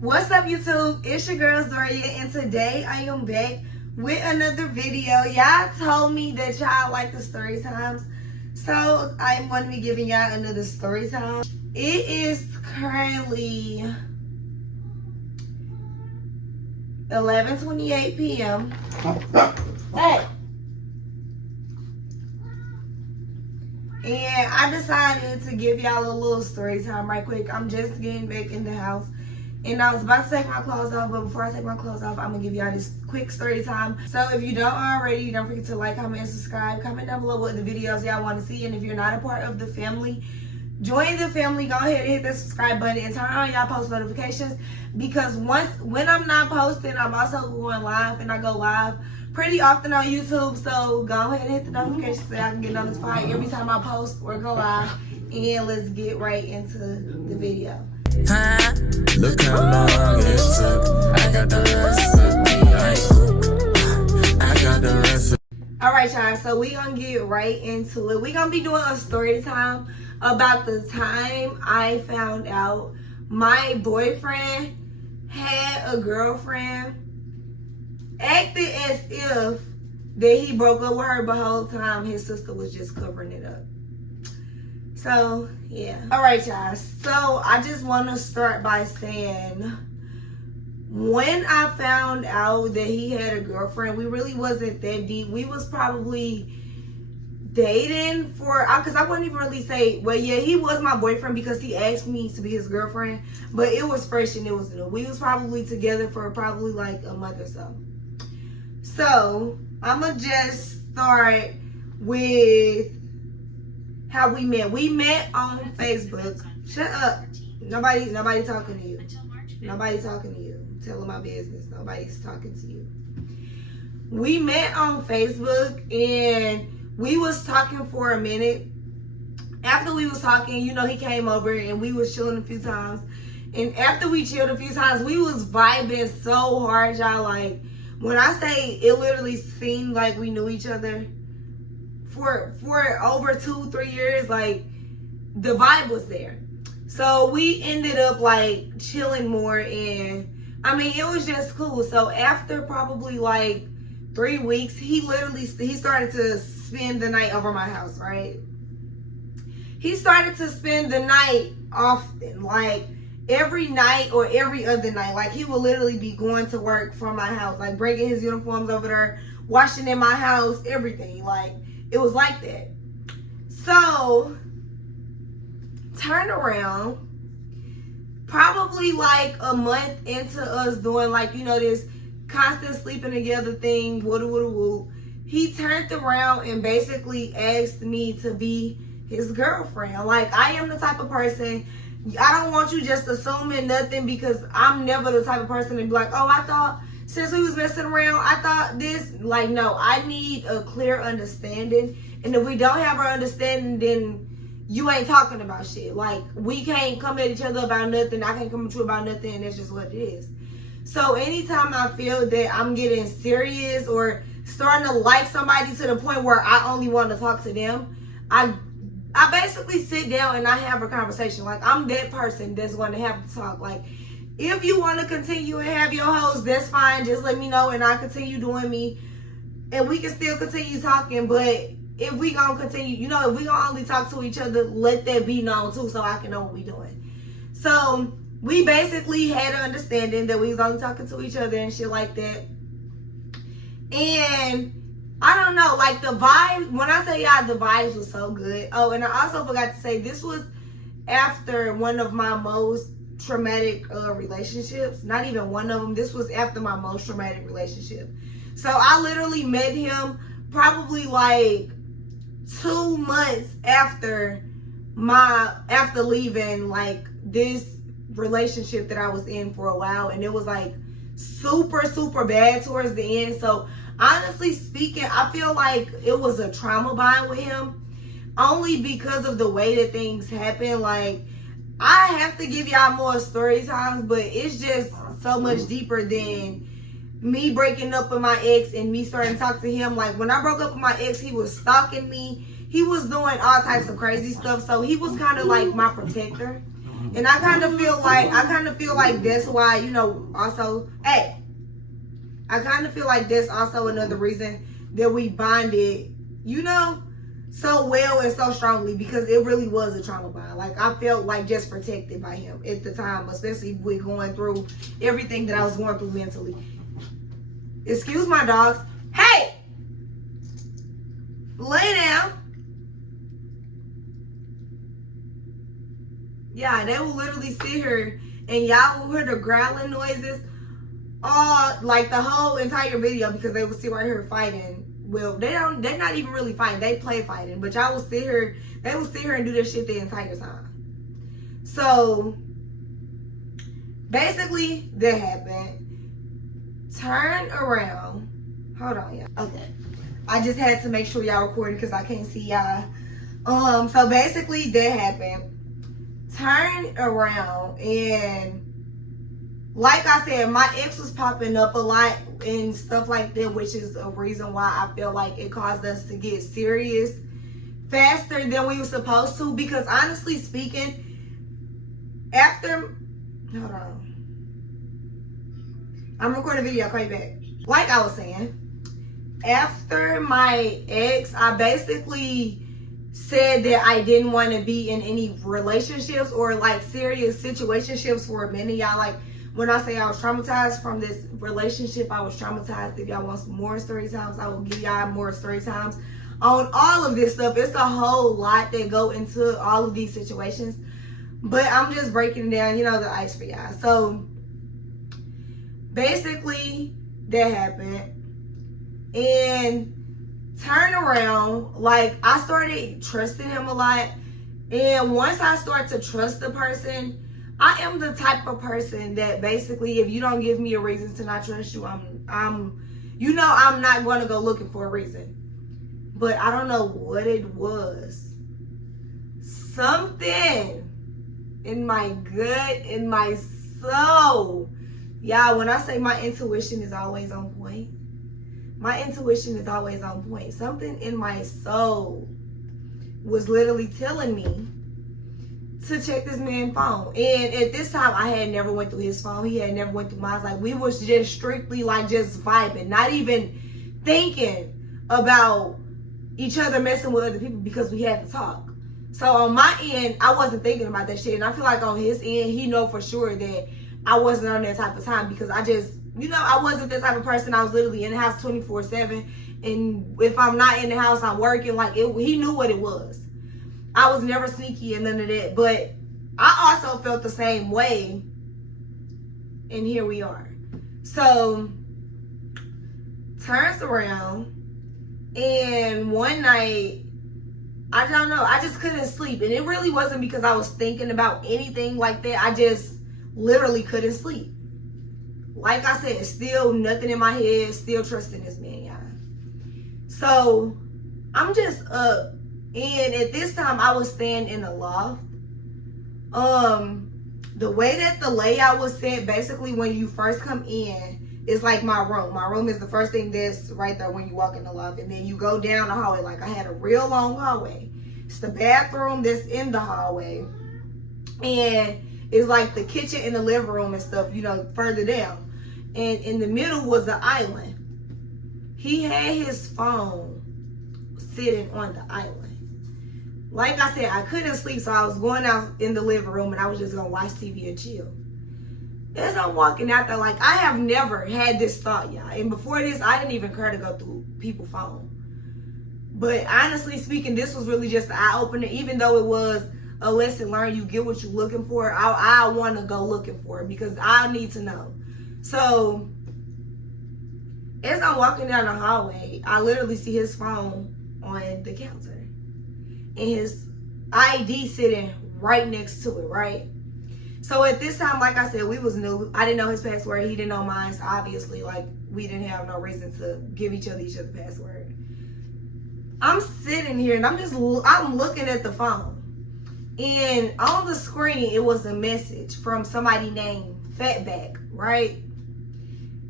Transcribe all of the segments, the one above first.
What's up, YouTube? It's your girl Zoria, and today I am back with another video. Y'all told me that y'all like the story times, so I'm going to be giving y'all another story time. It is currently 11:28 p.m. Hey. And I decided to give y'all a little story time right quick. I'm just getting back in the house. And I was about to take my clothes off, but before I take my clothes off, I'm going to give y'all this quick story time. So if you don't already, don't forget to like, comment, and subscribe. Comment down below what the videos y'all want to see. And if you're not a part of the family, join the family. Go ahead and hit the subscribe button and turn on y'all post notifications. Because when I'm not posting, I'm also going live, and I go live pretty often on YouTube. So go ahead and hit the notifications so I can get notified every time I post or go live. And let's get right into the video. Look how long it took. I got the recipe. I got the recipe. Alright, y'all, so we gonna get right into it. We gonna be doing a story time about the time I found out my boyfriend had a girlfriend, acted as if that he broke up with her, but the whole time his sister was just covering it up. So, yeah. Alright, y'all. So, I just want to start by saying, when I found out that he had a girlfriend, we really wasn't that deep. We was probably dating for, because I wouldn't even really say, well, yeah, he was my boyfriend because he asked me to be his girlfriend. But it was fresh and it was new. We was probably together for probably like a month or so. So, I'm going to just start with how we met. We met on Facebook. Shut up. Nobody talking to you. Nobody talking to you. Telling my business. Nobody's talking to you. We met on Facebook and we was talking for a minute. After we was talking, you know, he came over and we was chilling a few times. And after we chilled a few times, we was vibing so hard, y'all. Like, when I say it literally seemed like we knew each other for over 2-3 years, like, the vibe was there. So we ended up like chilling more, and I mean, it was just cool. So after probably like 3 weeks, he started to spend the night over my house, right? He started to spend the night often, like every night or every other night. Like, he would literally be going to work from my house, like bringing his uniforms over there, washing in my house, everything. Like, it was like that. So, turn around, probably like a month into us doing, like, you know, this constant sleeping together thing, woo-woo-woo, he turned around and basically asked me to be his girlfriend. Like, I am the type of person, I don't want you just assuming nothing, because I'm never the type of person to be like, oh, I thought since we was messing around, I thought this. Like, no, I need a clear understanding. And if we don't have our understanding, then you ain't talking about shit. Like, we can't come at each other about nothing. I can't come at you about nothing. And that's just what it is. So anytime I feel that I'm getting serious or starting to like somebody to the point where I only want to talk to them, I basically sit down and I have a conversation. Like, I'm that person that's going to have to talk. Like, if you want to continue and have your hoes, that's fine. Just let me know and I'll continue doing me. And we can still continue talking. But if we going to continue, you know, if we going to only talk to each other, let that be known too, so I can know what we doing. So, we basically had an understanding that we was only talking to each other and shit like that. And I don't know, like, the vibes, when I say y'all, the vibes was so good. Oh, and I also forgot to say, this was after one of my most traumatic relationships. Not even one of them. This was after my most traumatic relationship. So I literally met him probably like 2 months after leaving like this relationship that I was in for a while, and it was like super bad towards the end. So honestly speaking, I feel like it was a trauma bond with him, only because of the way that things happen. Like, I have to give y'all more story times, but it's just so much deeper than me breaking up with my ex and me starting to talk to him. Like, when I broke up with my ex, he was stalking me. He was doing all types of crazy stuff. So he was kind of like my protector. And I kind of feel like that's why, you know, also, hey, I kind of feel like that's also another reason that we bonded, you know, so well and so strongly, because it really was a trauma bond. Like, I felt like just protected by him at the time, especially with going through everything that I was going through mentally. Excuse my dogs. Hey! Lay down. Yeah, they will literally sit here and y'all will hear the growling noises all, like, the whole entire video, because they will sit right here fighting. Well, they're not even really fighting. They play fighting, but y'all will sit here. They will sit here and do this shit the entire time. So basically, that happened. Turn around. Hold on, y'all. Okay, I just had to make sure y'all recording because I can't see y'all. So basically, that happened. Turn around, and like I said, my ex was popping up a lot and stuff like that, which is a reason why I feel like it caused us to get serious faster than we were supposed to. Because honestly speaking, after, hold on, I'm recording a video, I'll call you back. Like I was saying, after my ex, I basically said that I didn't want to be in any relationships or like serious situationships for a minute. Y'all, like, when I say I was traumatized from this relationship, I was traumatized. If y'all want some more story times, I will give y'all more story times on all of this stuff. It's a whole lot that go into all of these situations, but I'm just breaking it down, you know, the ice for y'all. So basically, that happened, and turn around, like, I started trusting him a lot. And once I start to trust the person, I am the type of person that basically, if you don't give me a reason to not trust you, I'm you know, I'm not going to go looking for a reason. But I don't know what it was. Something in my gut, in my soul. Yeah, when I say my intuition is always on point. My intuition is always on point. Something in my soul was literally telling me to check this man's phone. And at this time, I had never went through his phone. He had never went through mine. Like, we was just strictly like just vibing, not even thinking about each other messing with other people, because we had to talk. So on my end, I wasn't thinking about that shit. And I feel like on his end, he know for sure that I wasn't on that type of time, because I just, you know, I wasn't the type of person. I was literally in the house 24/7. And if I'm not in the house, I'm working. Like, he knew what it was. I was never sneaky and none of that. But I also felt the same way. And here we are. So, turns around. And one night, I don't know, I just couldn't sleep. And it really wasn't because I was thinking about anything like that. I just literally couldn't sleep. Like I said, still nothing in my head, still trusting this man, y'all. So, I'm just up. And at this time, I was staying in the loft. The way that the layout was set, basically when you first come in, it's like my room. My room is the first thing that's right there when you walk in the loft. And then you go down the hallway. Like, I had a real long hallway. It's the bathroom that's in the hallway. And it's like the kitchen and the living room and stuff, you know, further down. And in the middle was the island. He had his phone sitting on the island. Like I said, I couldn't sleep, so I was going out in the living room and I was just gonna watch TV and chill. As I'm walking out there, like, I have never had this thought, y'all. And before this, I didn't even care to go through people's phone. But honestly speaking, this was really just an eye-opener. Even though it was a lesson learned, you get what you're looking for, I want to go looking for it because I need to know. So, as I'm walking down the hallway, I literally see his phone on the counter. And his ID sitting right next to it, right? So at this time, like I said, we was new. I didn't know his password. He didn't know mine. So obviously, like, we didn't have no reason to give each other password. I'm sitting here and I'm looking at the phone. And on the screen, it was a message from somebody named Fatback, right?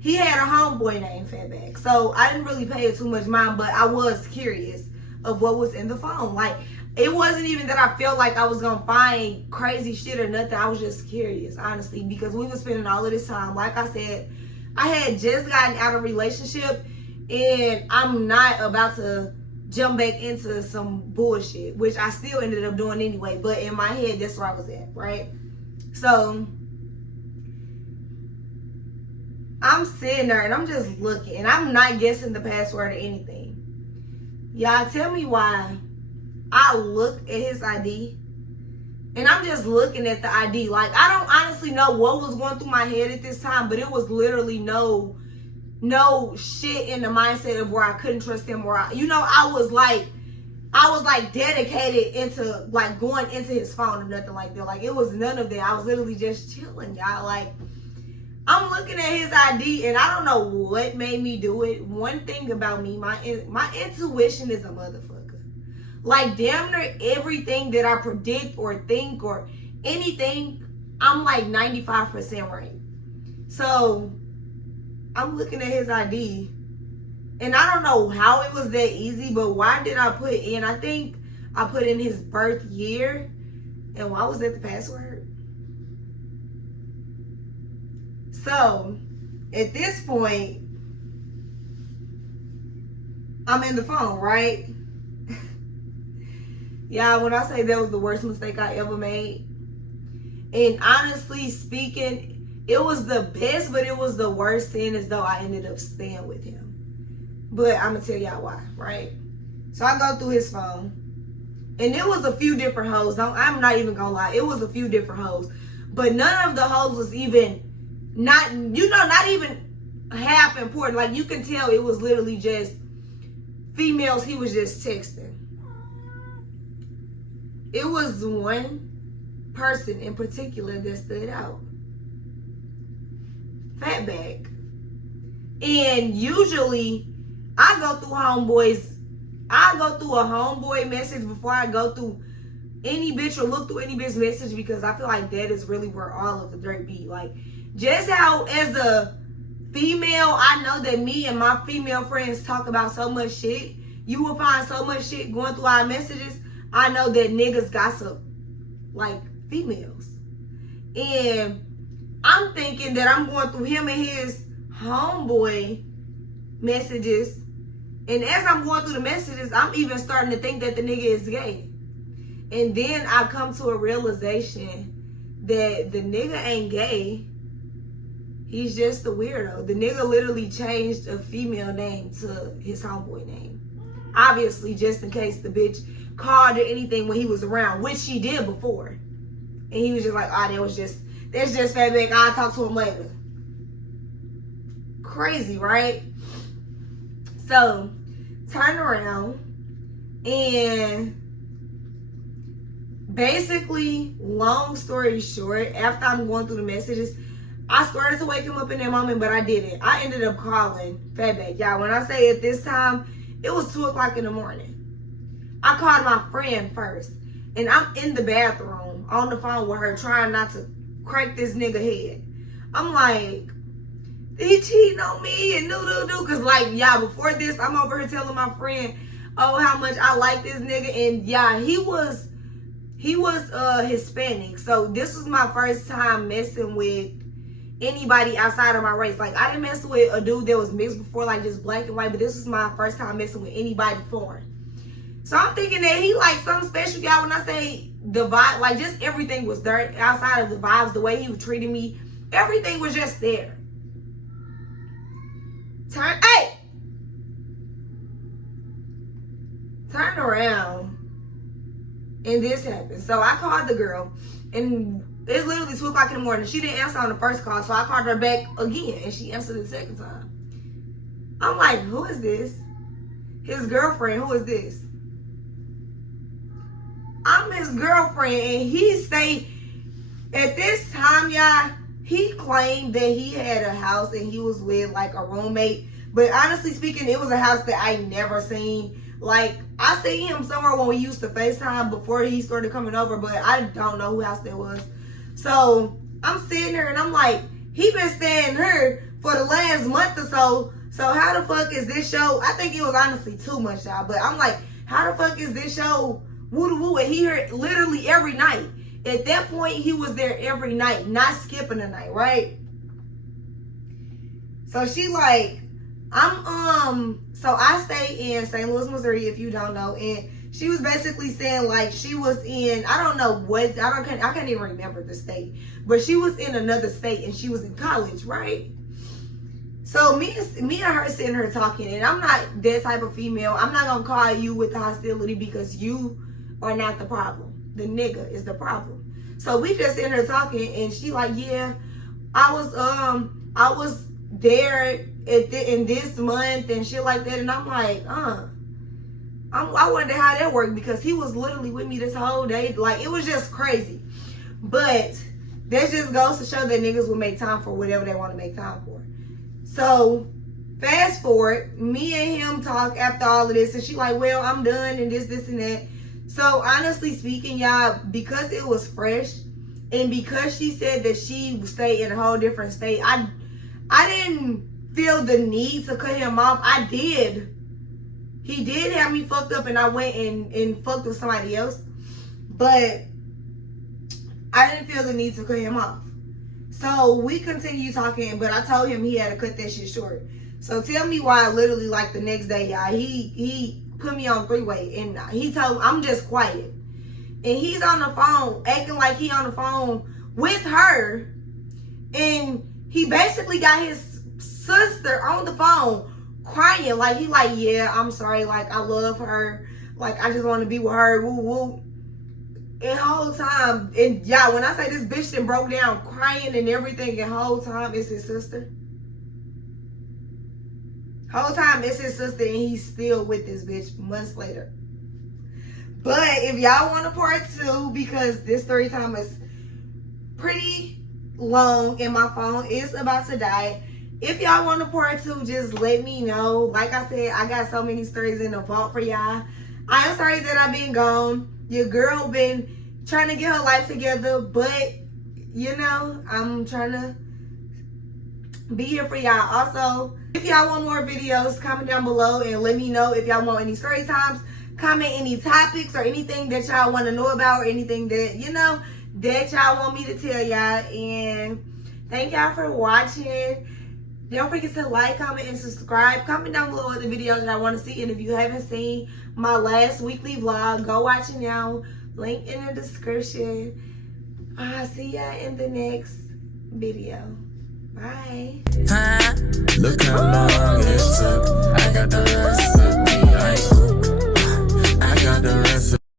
He had a homeboy named Fatback. So I didn't really pay it too much mind, but I was curious of what was in the phone. Like, it wasn't even that I felt like I was gonna find crazy shit or nothing. I was just curious, honestly, because we were spending all of this time. Like I said, I had just gotten out of a relationship, and I'm not about to jump back into some bullshit, which I still ended up doing anyway. But in my head, that's where I was at, right? So I'm sitting there and I'm just looking, and I'm not guessing the password or anything. Y'all, tell me why I look at his ID, and I'm just looking at the ID. Like, I don't honestly know what was going through my head at this time, but it was literally no shit in the mindset of where I couldn't trust him, or I was like dedicated into like going into his phone or nothing like that. Like, it was none of that. I was literally just chilling, y'all. Like, I'm looking at his ID, and I don't know what made me do it. One thing about me, my intuition is a motherfucker. Like, damn near everything that I predict or think or anything, I'm like 95% right. So I'm looking at his ID, and I don't know how it was that easy, but why did I put in, I think I put in his birth year, and why was that the password? So at this point, I'm in the phone, right? Yeah, when I say that was the worst mistake I ever made, and honestly speaking, it was the best, but it was the worst, seeing as though I ended up staying with him. But I'm gonna tell y'all why, right? So I go through his phone, and it was a few different hoes. I'm not even gonna lie, it was a few different hoes, but none of the hoes was even not even half important. Like, you can tell it was literally just females he was just texting. It was one person in particular that stood out. Fatback. And usually I go through homeboys. I go through a homeboy message before I go through any bitch or look through any bitch message, because I feel like that is really where all of the dirt be. Like, just how as a female, I know that me and my female friends talk about so much shit. You will find so much shit going through our messages. I know that niggas gossip like females. And I'm thinking that I'm going through him and his homeboy messages. And as I'm going through the messages, I'm even starting to think that the nigga is gay. And then I come to a realization that the nigga ain't gay. He's just a weirdo. The nigga literally changed a female name to his homeboy name. Obviously, just in case the bitch called or anything when he was around, which she did before. And he was just like, that's just Fatback. I'll talk to him later. Crazy, right? So, turn around, and basically, long story short, after I'm going through the messages, I started to wake him up in that moment, but I didn't. I ended up calling Fatback. Y'all, when I say at this time, it was 2 o'clock in the morning. I called my friend first, and I'm in the bathroom on the phone with her, trying not to crack this nigga head. I'm like, he cheating on me and do. Cause like, y'all, before this, I'm over here telling my friend, oh, how much I like this nigga. And yeah, he was Hispanic. So this was my first time messing with anybody outside of my race. Like, I didn't mess with a dude that was mixed before, like just black and white, but this was my first time messing with anybody foreign. So I'm thinking that he like something special, y'all. When I say the vibe, like just everything was there outside of the vibes, the way he was treating me, everything was just there. Turn around, and this happened. So I called the girl, and it's literally 2 o'clock in the morning. She didn't answer on the first call, so I called her back again, and she answered the second time. I'm like, who is this? His girlfriend. Who is this? I'm his girlfriend, and he say at this time, y'all, he claimed that he had a house and he was with like a roommate. But honestly speaking, it was a house that I never seen. Like, I seen him somewhere when we used to FaceTime before he started coming over, but I don't know who house that was. So I'm sitting here and I'm like, he been staying here for the last month or so. So how the fuck is this show? I think it was honestly too much, y'all. But I'm like, how the fuck is this show woo woo, and he here literally every night. At that point, he was there every night, not skipping a night, right? So she like, so I stay in St. Louis, Missouri, if you don't know, and she was basically saying like she was in, I don't know what, I can't even remember the state, but she was in another state and she was in college, right? So me and her sitting here talking, and I'm not that type of female. I'm not gonna call you with the hostility because you are not the problem. The nigga is the problem. So we just sitting here talking, and she like, yeah, I was there in this month and shit like that, and I'm like, I wonder how that worked because he was literally with me this whole day. Like, it was just crazy. But that just goes to show that niggas will make time for whatever they want to make time for. So fast forward, me and him talk after all of this, and she like, well, I'm done and this and that. So honestly speaking, y'all, because it was fresh and because she said that she stayed in a whole different state, I didn't feel the need to cut him off. I did. He did have me fucked up and I went and fucked with somebody else. But I didn't feel the need to cut him off. So we continued talking, but I told him he had to cut that shit short. So tell me why literally like the next day, y'all, he put me on three-way and he told me I'm just quiet. And he's on the phone, acting like he on the phone with her. And he basically got his sister on the phone crying. Like, he like, yeah, I'm sorry. Like, I love her. Like, I just want to be with her. Woo, woo. And whole time, and y'all, when I say this bitch then broke down crying and everything, and whole time it's his sister. Whole time it's his sister and he's still with this bitch months later. But if y'all want a part 2, because this story time is pretty long and my phone is about to die. If y'all want a part 2, just let me know. Like I said, I got so many stories in the vault for y'all. I am sorry that I've been gone. Your girl been trying to get her life together, but you know, I'm trying to be here for y'all. Also, if y'all want more videos, comment down below and let me know if y'all want any story times. Comment any topics or anything that y'all want to know about or anything that, you know, that y'all want me to tell y'all. And thank y'all for watching. Don't forget to like, comment, and subscribe. Comment down below what the videos that I want to see. And if you haven't seen my last weekly vlog, go watch it now. Link in the description. I'll see y'all in the next video. Bye. Look how long it took. I got the recipe. I got the recipe.